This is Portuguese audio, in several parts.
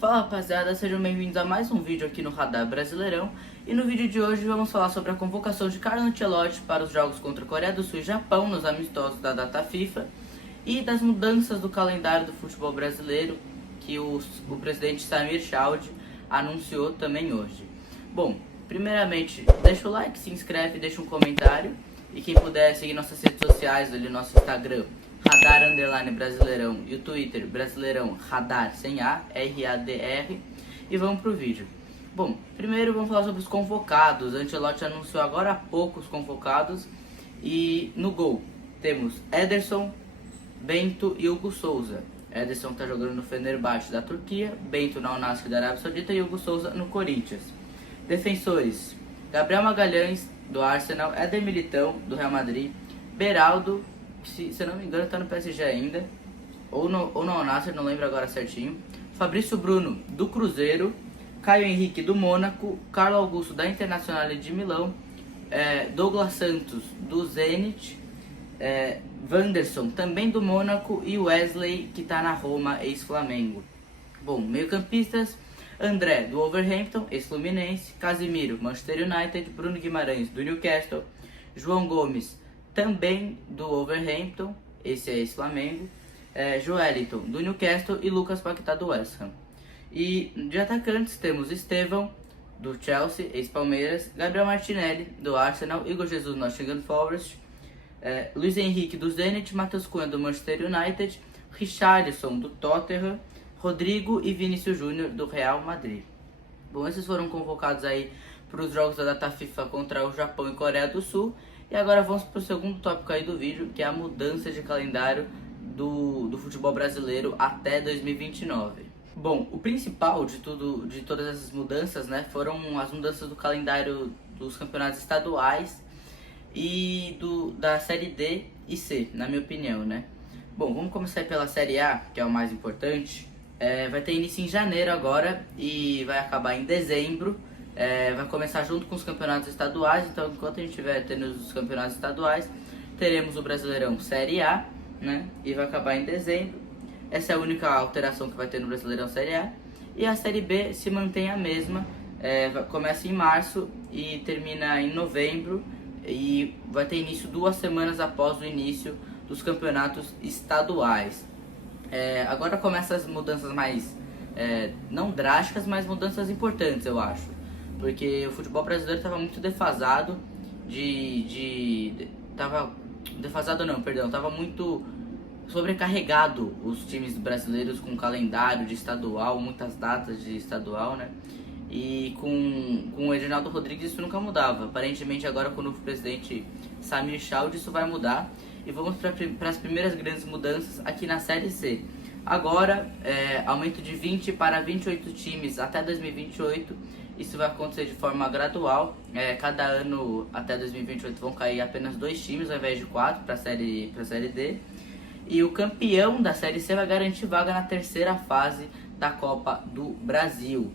Fala rapaziada, sejam bem-vindos a mais um vídeo aqui no Radar Brasileirão. E no vídeo de hoje vamos falar sobre a convocação de Carlo Ancelotti para os jogos contra Coreia do Sul e Japão nos amistosos da data FIFA e das mudanças do calendário do futebol brasileiro que o presidente Samir Chaude anunciou também hoje. Bom, primeiramente deixa o like, se inscreve, deixa um comentário e quem puder seguir nossas redes sociais, ali nosso Instagram Radar_Brasileirão e o Twitter Brasileirão Radar sem A, R-A-D-R, e vamos pro vídeo. Bom, primeiro vamos falar sobre os convocados. Ancelotti anunciou agora há pouco os convocados e no gol temos Ederson, Bento e Hugo Souza. Ederson está jogando no Fenerbahçe da Turquia, Bento na Al-Nassr da Arábia Saudita e Hugo Souza no Corinthians. Defensores: Gabriel Magalhães do Arsenal, Éder Militão do Real Madrid, Beraldo, se eu não me engano está no PSG ainda, ou no Al-Nassr, não lembro agora certinho, Fabrício Bruno do Cruzeiro, Caio Henrique do Mônaco, Carlo Augusto da Internacional de Milão, Douglas Santos do Zenit, Wanderson também do Mônaco e Wesley que está na Roma, ex-Flamengo. Bom, meio-campistas: André do Wolverhampton, ex-Fluminense, Casimiro, Manchester United, Bruno Guimarães do Newcastle, João Gomes também do Wolverhampton, esse é ex-Flamengo, Joelinton do Newcastle e Lucas Paquetá do West Ham. E de atacantes temos Estevão do Chelsea, ex-Palmeiras, Gabriel Martinelli do Arsenal, Igor Jesus do Nottingham Forest, Luiz Henrique do Zenit, Matheus Cunha do Manchester United, Richarlison do Tottenham, Rodrigo e Vinícius Júnior do Real Madrid. Bom, esses foram convocados aí para os jogos da data FIFA contra o Japão e Coreia do Sul. E agora vamos para o segundo tópico aí do vídeo, que é a mudança de calendário do futebol brasileiro até 2029. Bom, o principal de todas essas mudanças, né, foram as mudanças do calendário dos campeonatos estaduais e da Série D e C, na minha opinião, né. Bom, vamos começar pela Série A, que é o mais importante. Vai ter início em janeiro agora e vai acabar em dezembro. Vai começar junto com os campeonatos estaduais, então enquanto a gente estiver tendo os campeonatos estaduais, teremos o Brasileirão Série A, né, e vai acabar em dezembro. Essa é a única alteração que vai ter no Brasileirão Série A. E a Série B se mantém a mesma, começa em março e termina em novembro, e vai ter início 2 semanas após o início dos campeonatos estaduais. Agora começam as mudanças mais, não drásticas, mas mudanças importantes, eu acho. Porque o futebol brasileiro estava muito defasado, estava muito sobrecarregado os times brasileiros com calendário de estadual, muitas datas de estadual, né? E com o Edinaldo Rodrigues isso nunca mudava. Aparentemente agora com o novo presidente Samir Chaude isso vai mudar. E vamos para as primeiras grandes mudanças aqui na Série C. Agora, aumento de 20 para 28 times até 2028. Isso vai acontecer de forma gradual. Cada ano até 2028 vão cair apenas 2 times ao invés de 4 para a série D. E o campeão da Série C vai garantir vaga na terceira fase da Copa do Brasil.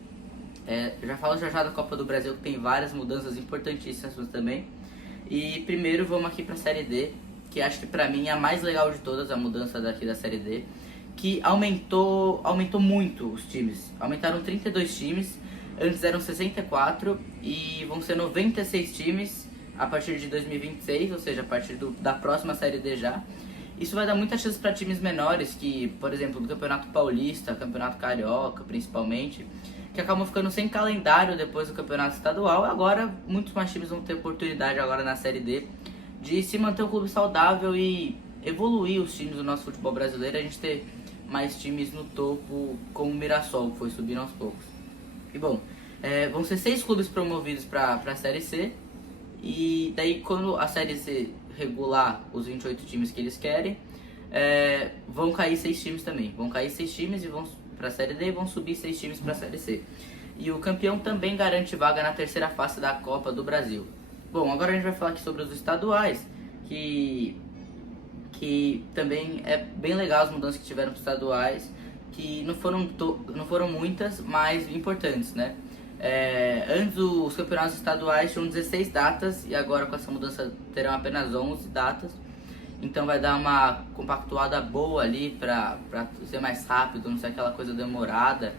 Já falo já da Copa do Brasil, que tem várias mudanças importantíssimas também. E primeiro vamos aqui para a Série D, que acho que para mim é a mais legal de todas, a mudança daqui da Série D, que aumentou muito os times. Aumentaram 32 times, antes eram 64 e vão ser 96 times a partir de 2026, ou seja, a partir da próxima Série D já. Isso vai dar muita chance para times menores, que, por exemplo, do Campeonato Paulista, Campeonato Carioca, principalmente, que acabam ficando sem calendário depois do Campeonato Estadual. Agora, muitos mais times vão ter oportunidade agora na Série D de se manter um clube saudável e evoluir os times do nosso futebol brasileiro. A gente ter mais times no topo, como o Mirassol, que foi subindo aos poucos. E bom, vão ser 6 clubes promovidos para a Série C. E daí quando a Série C regular os 28 times que eles querem, vão cair 6 times também. Vão cair 6 times e vão para a Série D e vão subir 6 times para a Série C. E o campeão também garante vaga na terceira fase da Copa do Brasil. Bom, agora a gente vai falar aqui sobre os estaduais, que também é bem legal as mudanças que tiveram para os estaduais, que não foram muitas, mas importantes, né? Antes os campeonatos estaduais tinham 16 datas e agora com essa mudança terão apenas 11 datas. Então vai dar uma compactuada boa ali pra ser mais rápido, não ser aquela coisa demorada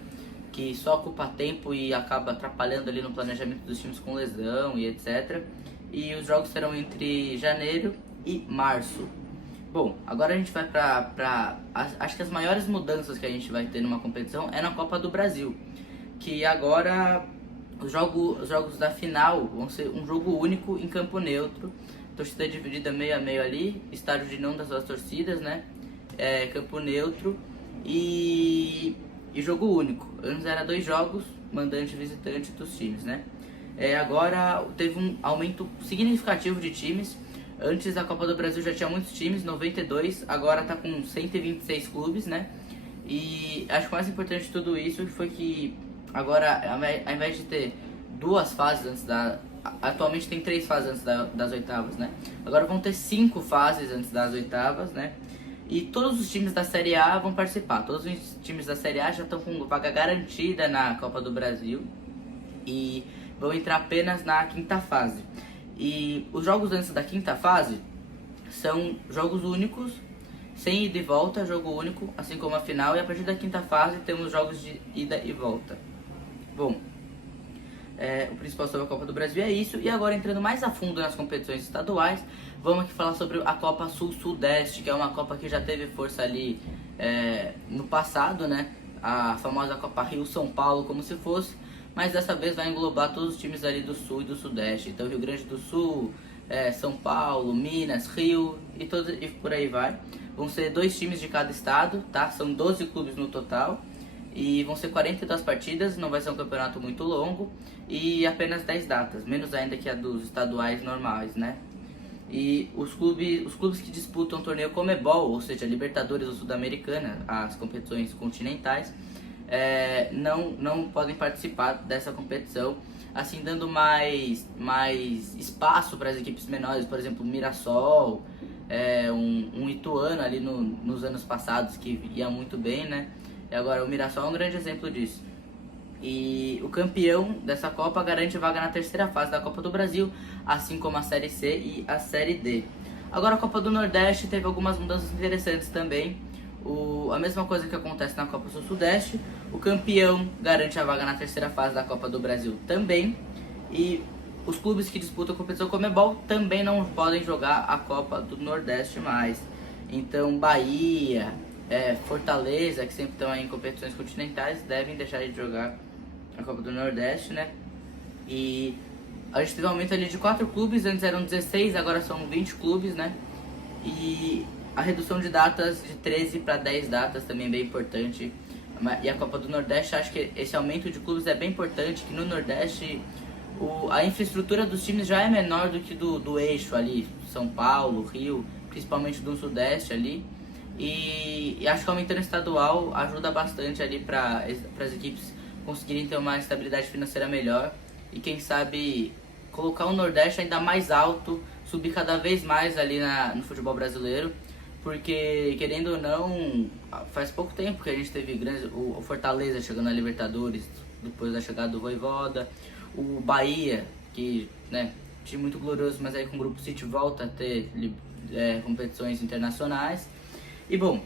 que só ocupa tempo e acaba atrapalhando ali no planejamento dos times com lesão e etc. E os jogos serão entre janeiro e março. Bom, agora a gente vai acho que as maiores mudanças que a gente vai ter numa competição é na Copa do Brasil, que agora os jogos da final vão ser um jogo único em campo neutro, torcida dividida meio a meio ali, estádio de não das duas torcidas, né? Campo neutro e jogo único. Antes era 2 jogos, mandante e visitante dos times, né? Agora teve um aumento significativo de times. Antes a Copa do Brasil já tinha muitos times, 92, agora tá com 126 clubes, né? E acho que o mais importante de tudo isso foi que agora, ao invés de ter 2 fases antes atualmente tem 3 fases antes das oitavas, né? Agora vão ter 5 fases antes das oitavas, né? E todos os times da Série A vão participar. Todos os times da Série A já estão com vaga garantida na Copa do Brasil e vão entrar apenas na 5ª fase. E os jogos antes da 5ª fase são jogos únicos, sem ida e volta, jogo único, assim como a final. E a partir da 5ª fase temos jogos de ida e volta. Bom, o principal sobre a Copa do Brasil é isso. E agora, entrando mais a fundo nas competições estaduais, vamos aqui falar sobre a Copa Sul-Sudeste, que é uma Copa que já teve força ali no passado, né? A famosa Copa Rio-São Paulo, como se fosse. Mas dessa vez vai englobar todos os times ali do Sul e do Sudeste. Então Rio Grande do Sul, São Paulo, Minas, Rio e por aí vai. Vão ser 2 times de cada estado, tá? São 12 clubes no total. E vão ser 42 partidas, não vai ser um campeonato muito longo. E apenas 10 datas, menos ainda que a dos estaduais normais, né? E os clubes que disputam o torneio Comebol, ou seja, Libertadores ou Sul-Americana, as competições continentais, não podem participar dessa competição, assim dando mais espaço para as equipes menores, por exemplo, o Mirassol, um Ituano ali nos anos passados que ia muito bem, né? E agora o Mirassol é um grande exemplo disso. E o campeão dessa Copa garante vaga na 3ª fase da Copa do Brasil, assim como a Série C e a Série D. Agora a Copa do Nordeste teve algumas mudanças interessantes também. A mesma coisa que acontece na Copa Sul-Sudeste, o campeão garante a vaga na 3ª fase da Copa do Brasil também. E os clubes que disputam a competição Comebol também não podem jogar a Copa do Nordeste mais. Então Bahia, Fortaleza, que sempre estão aí em competições continentais, devem deixar de jogar a Copa do Nordeste, né? E a gente teve um aumento ali de 4 clubes, antes eram 16, agora são 20 clubes, né? E a redução de datas de 13 para 10 datas também é bem importante. E a Copa do Nordeste, acho que esse aumento de clubes é bem importante, que no Nordeste a infraestrutura dos times já é menor do que do eixo ali, São Paulo, Rio, principalmente do Sudeste ali. E acho que aumentando o estadual ajuda bastante ali para as equipes conseguirem ter uma estabilidade financeira melhor. E quem sabe colocar o Nordeste ainda mais alto, subir cada vez mais ali no futebol brasileiro. Porque, querendo ou não, faz pouco tempo que a gente teve o Fortaleza chegando na Libertadores, depois da chegada do Vojvoda, o Bahia, que, né, time muito glorioso, mas aí com o Grupo City volta a ter competições internacionais. E bom,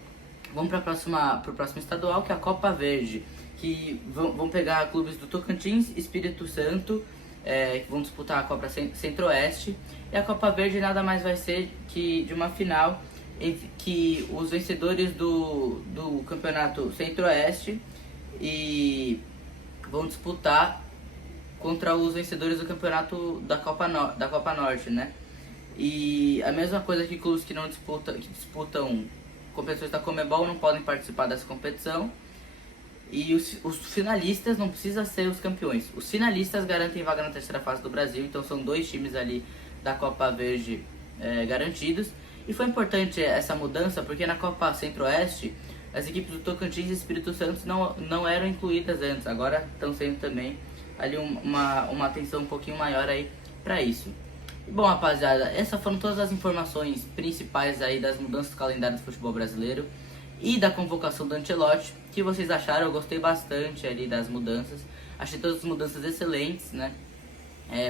vamos para o próximo estadual, que é a Copa Verde, que vão pegar clubes do Tocantins, Espírito Santo, que vão disputar a Copa Centro-Oeste. E a Copa Verde nada mais vai ser que de uma final que os vencedores do campeonato Centro-Oeste e vão disputar contra os vencedores do campeonato da Copa Norte, né? E a mesma coisa que clubes que disputam competições da Comebol não podem participar dessa competição. E os finalistas não precisam ser os campeões. Os finalistas garantem vaga na 3ª fase do Brasil, então são 2 times ali da Copa Verde garantidos. E foi importante essa mudança porque na Copa Centro-Oeste as equipes do Tocantins e Espírito Santo não eram incluídas antes, agora estão sendo também ali uma atenção um pouquinho maior aí para isso. E bom, rapaziada, essas foram todas as informações principais aí das mudanças do calendário do futebol brasileiro e da convocação do Ancelotti. O que vocês acharam? Eu gostei bastante ali das mudanças, achei todas as mudanças excelentes, né?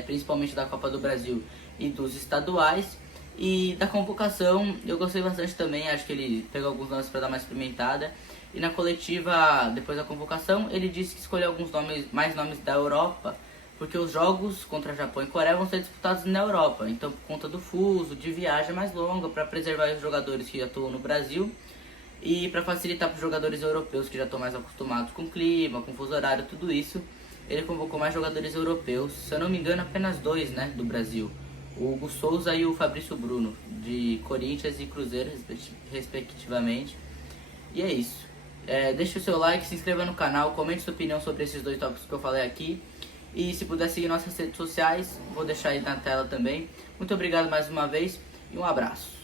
Principalmente da Copa do Brasil e dos estaduais. E da convocação eu gostei bastante também, acho que ele pegou alguns nomes para dar mais experimentada. E na coletiva, depois da convocação, ele disse que escolheu alguns nomes, mais nomes da Europa, porque os jogos contra Japão e Coreia vão ser disputados na Europa. Então, por conta do fuso, de viagem mais longa, para preservar os jogadores que atuam no Brasil e para facilitar para os jogadores europeus que já estão mais acostumados com o clima, com o fuso horário, tudo isso, ele convocou mais jogadores europeus. Se eu não me engano, apenas dois, né, do Brasil. O Hugo Souza e o Fabrício Bruno, de Corinthians e Cruzeiro, respectivamente. E é isso. Deixe o seu like, se inscreva no canal, comente sua opinião sobre esses dois tópicos que eu falei aqui. E se puder seguir nossas redes sociais, vou deixar aí na tela também. Muito obrigado mais uma vez e um abraço.